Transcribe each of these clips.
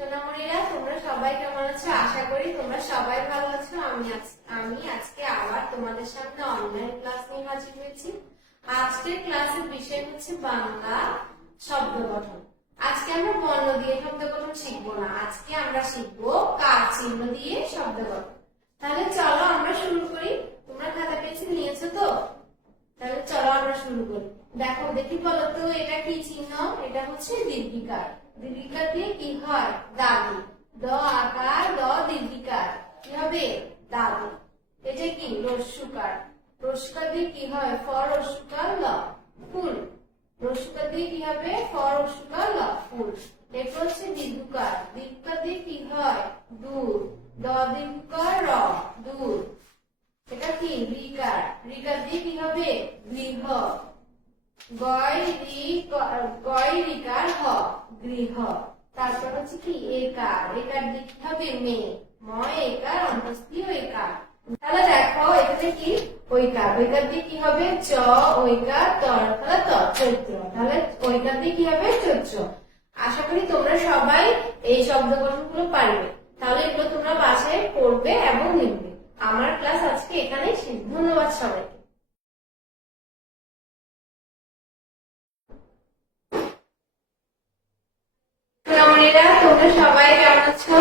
সোনামণিরা, তোমরা সবাই কেমন আছো? আশা করি তোমরা সবাই ভালো আছো। আমি আজকে আবার তোমাদের সামনে অনলাইন ক্লাস নিয়ে হাজির হয়েছি। আজকের ক্লাসের বিষয় হচ্ছে বাংলা শব্দ গঠন। আজকে আমরা বর্ণ দিয়ে শব্দ গঠন শিখবো না, আজকে আমরা শিখবো কার চিহ্ন দিয়ে শব্দ গঠন। তাহলে চলো আমরা শুরু করি। তোমরা খাতা পেন্সিল নিয়েছো তো? তাহলে চলো আমরা শুরু করি। দেখো, দেখি বলো তো এটা কি চিহ্ন? এটা হচ্ছে দীর্ঘিকার। দীর্ঘিকার দিয়ে কি হয়? দাদু। দ আকার, দ দীর্ঘিকার, কি হবে? দাদু। এটা কি? রস্যুকার। রস্যুকার দিয়ে কি হয়? ফ রস্যুকার ল, ফুল। রস্যুকার দিয়ে কি হবে? ফ রস্যুকার ল, ফুল। এটা হচ্ছে দীর্ঘিকার। দীর্ঘিকার দিয়ে কি হয়? দূর। দ দীর্ঘিকার র, দূর। এটা কি? রিকার। রিকার দিয়ে কি হবে? গৃহ। গয় রিকার হ, গৃহ। তারপর হচ্ছে কি? একার। একার দিয়ে কি হবে? মেয়ে। ময় একার, অন্তস্থীয় একার। তাহলে দেখো এখানে কি? ঐকার। ঐকার দিয়ে কি হবে? চ ঐকার তর, তাহলে ত, চৈত্র। তাহলে ঐকার দিয়ে কি হবে? চৈত্র। আশা করি তোমরা সবাই এই শব্দ গঠনগুলো পারবে। তাহলে এগুলো তোমরা বাসায় পড়বে এবং লিখবে। আমার ক্লাস আজকে এখানেই শেষ। ধন্যবাদ সবাইকে। তোমরা সবাই কেমন আছো?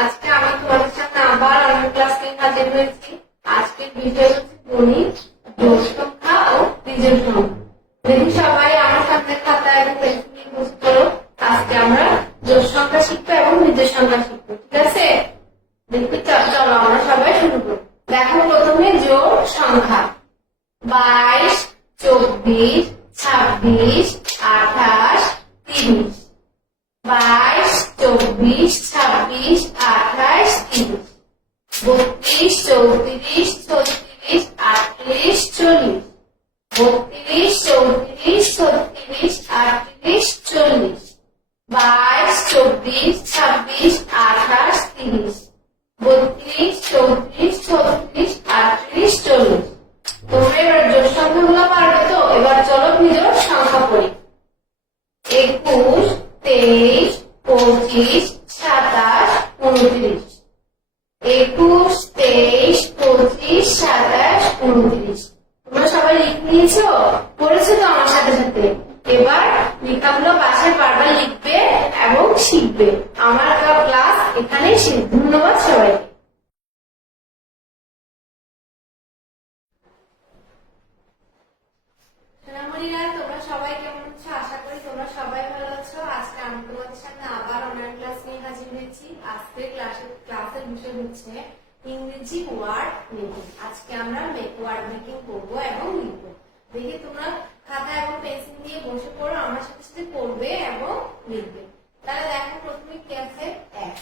আজকে আমি তোমাদের সাথে আবার অন্য ক্লাস নিয়ে হাজির হয়েছি। আজকের বিষয় হচ্ছে গণিত, জোড় সংখ্যা ও বিজোড় সংখ্যা। দেখি সবাই আমার সাথে খাতা এবং পেন্সিল নিয়ে বসে পড়ো। আজকে আমরা জোড় সংখ্যা শিখবো এবং বিজোড় সংখ্যা শিখবো, ঠিক আছে? দেখি চলো আমরা সবাই শুরু করি। দেখো প্রথমে জোড় সংখ্যা। 22, 24, 26, 28, 30। 22, 24, 26, 28, 30। 32, 34, 36, 38, 40। 32, 34, 36, 38, 40। 22, 24, 26, 28, 30। 32, 34, 36, 38, 40। তোমরা এবার জোড় সংখ্যাগুলো পারবে তো? এবার চলো বিজোড় সংখ্যা পড়ি। 21, 23, 25, 27, 29। 21, 23, 25, 27, 29। তোমরা সবাই লিখে নিয়েছো? পড়েছো তো আমার সাথে সাথে? এবার লেখাগুলো বাসায় বারবার লিখবে এবং শিখবে। আমার ক্লাস এখানেই শেষ। ধন্যবাদ সবাইকে। সোনামণিরা, তোমরা সবাই কেমন আছো? আশা করি তোমরা সবাই ভালো আছো। আজকে আমি তোমাদের সামনে আবার অনলাইন ক্লাস নিয়ে হাজির হয়েছি। আজকের ক্লাসের বিষয় হচ্ছে ইংরেজি ওয়ার্ড মেকিং। আজকে আমরা ওয়ার্ড মেকিং করবো এবং লিখবো। দেখি তোমরা খাতা এবং পেন্সিল নিয়ে বসে পড়ো, আমার সাথে সাথে পড়বে এবং লিখবে। তাহলে দেখো প্রথমে কি আছে? এস।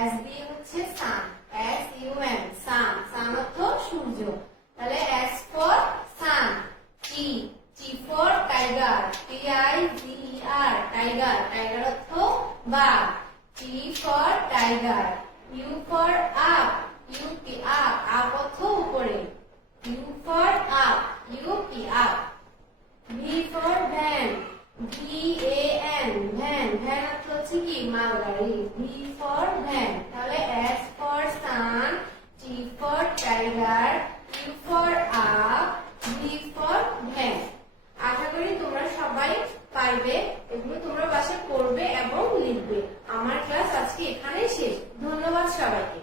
এস দিয়ে হচ্ছে সান। এস ইউ এন, সান। সান অর্থ সূর্য। তাহলে S for sun. T, T for tiger, T-I-G-E-R, tiger, tiger অর্থ বাঘ। T for tiger. U for up, U-P, up, up অর্থ উপরে। U for up, U-P, up. V for van, V-A-N, van, van অর্থ হচ্ছে কি? মালগাড়ি। V for van. তাহলে S for sun, T for tiger, U for up, V for van. আশা করি তোমরা সবাই পারবে। এগুলো তোমরা বাসায় পড়বে এবং লিখবে। আমার ক্লাস আজকে এখানেই শেষ। ধন্যবাদ সবাইকে।